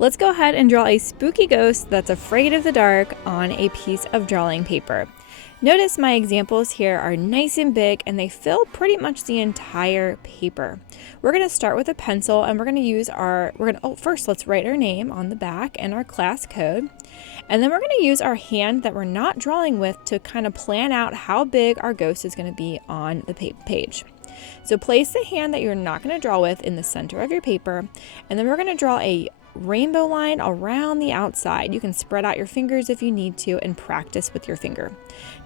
Let's go ahead and draw a spooky ghost that's afraid of the dark on a piece of drawing paper. Notice my examples here are nice and big and they fill pretty much the entire paper. We're going to start with a pencil and we're going to use first let's write our name on the back and our class code. And then we're going to use our hand that we're not drawing with to kind of plan out how big our ghost is going to be on the page. So place the hand that you're not going to draw with in the center of your paper, and then we're going to draw a rainbow line around the outside. You can spread out your fingers if you need to and practice with your finger.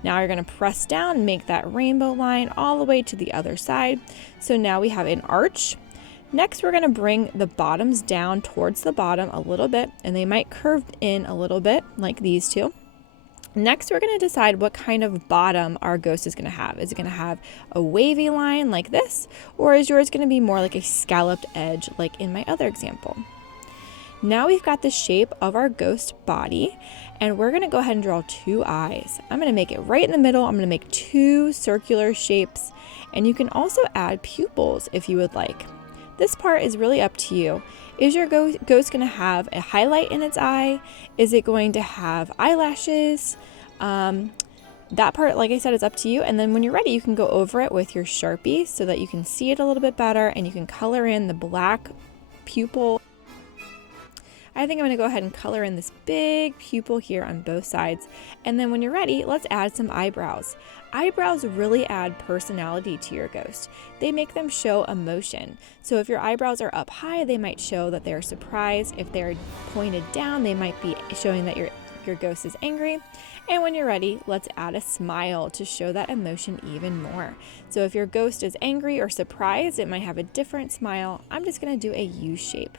Now you're going to press down and make that rainbow line all the way to the other side. So now we have an arch. Next, we're going to bring the bottoms down towards the bottom a little bit, and they might curve in a little bit like these two. Next, we're going to decide what kind of bottom our ghost is going to have. Is it going to have a wavy line like this, or is yours going to be more like a scalloped edge like in my other example? Now we've got the shape of our ghost body, and we're going to go ahead and draw two eyes. I'm going to make it right in the middle. I'm going to make two circular shapes, and you can also add pupils if you would like. This part is really up to you. Is your ghost going to have a highlight in its eye? Is it going to have eyelashes? That part, like I said, is up to you. And then when you're ready, you can go over it with your Sharpie so that you can see it a little bit better, and you can color in the black pupil. I think I'm going to go ahead and color in this big pupil here on both sides. And then when you're ready, let's add some eyebrows. Eyebrows really add personality to your ghost. They make them show emotion. So if your eyebrows are up high, they might show that they're surprised. If they're pointed down, they might be showing that your ghost is angry. And when you're ready, let's add a smile to show that emotion even more. So if your ghost is angry or surprised, it might have a different smile. I'm just going to do a U shape.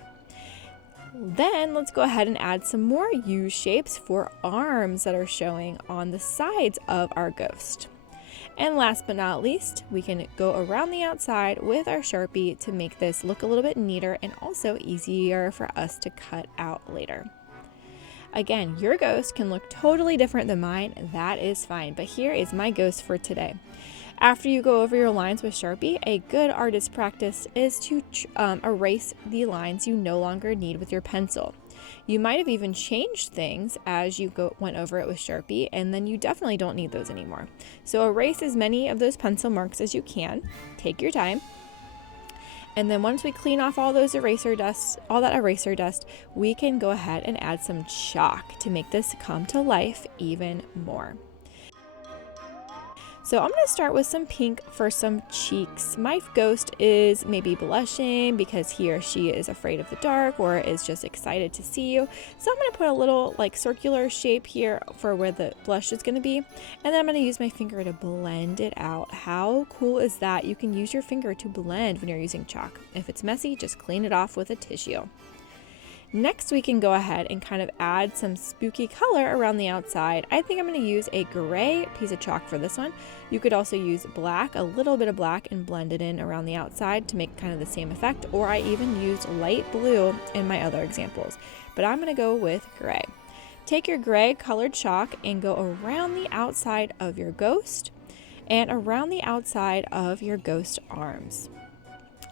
Then let's go ahead and add some more U shapes for arms that are showing on the sides of our ghost. And last but not least, we can go around the outside with our Sharpie to make this look a little bit neater and also easier for us to cut out later. Again, your ghost can look totally different than mine. That is fine, but here is my ghost for today. After you go over your lines with Sharpie, a good artist practice is to erase the lines you no longer need with your pencil. You might have even changed things as you went over it with Sharpie, and then you definitely don't need those anymore. So erase as many of those pencil marks as you can. Take your time. And then once we clean off all that eraser dust, we can go ahead and add some chalk to make this come to life even more. So I'm going to start with some pink for some cheeks. My ghost is maybe blushing because he or she is afraid of the dark or is just excited to see you. So I'm going to put a little circular shape here for where the blush is going to be. And then I'm going to use my finger to blend it out. How cool is that? You can use your finger to blend when you're using chalk. If it's messy, just clean it off with a tissue. Next, we can go ahead and kind of add some spooky color around the outside. I think I'm going to use a gray piece of chalk for this one. You could also use black, a little bit of black, and blend it in around the outside to make kind of the same effect, or I even used light blue in my other examples. But I'm going to go with gray. Take your gray colored chalk and go around the outside of your ghost and around the outside of your ghost arms.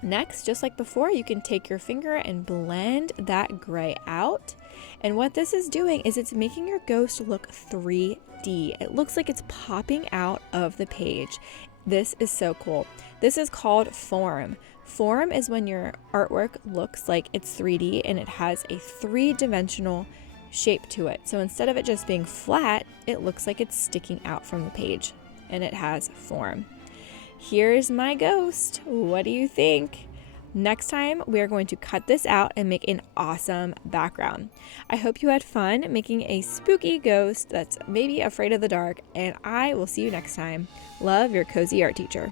Next, just like before, you can take your finger and blend that gray out. And what this is doing is it's making your ghost look 3D. It looks like it's popping out of the page. This is so cool. This is called form. Form is when your artwork looks like it's 3D and it has a three-dimensional shape to it. So instead of it just being flat, it looks like it's sticking out from the page and it has form. Here's my ghost. What do you think? Next time, we are going to cut this out and make an awesome background. I hope you had fun making a spooky ghost that's maybe afraid of the dark, and I will see you next time. Love, your cozy art teacher.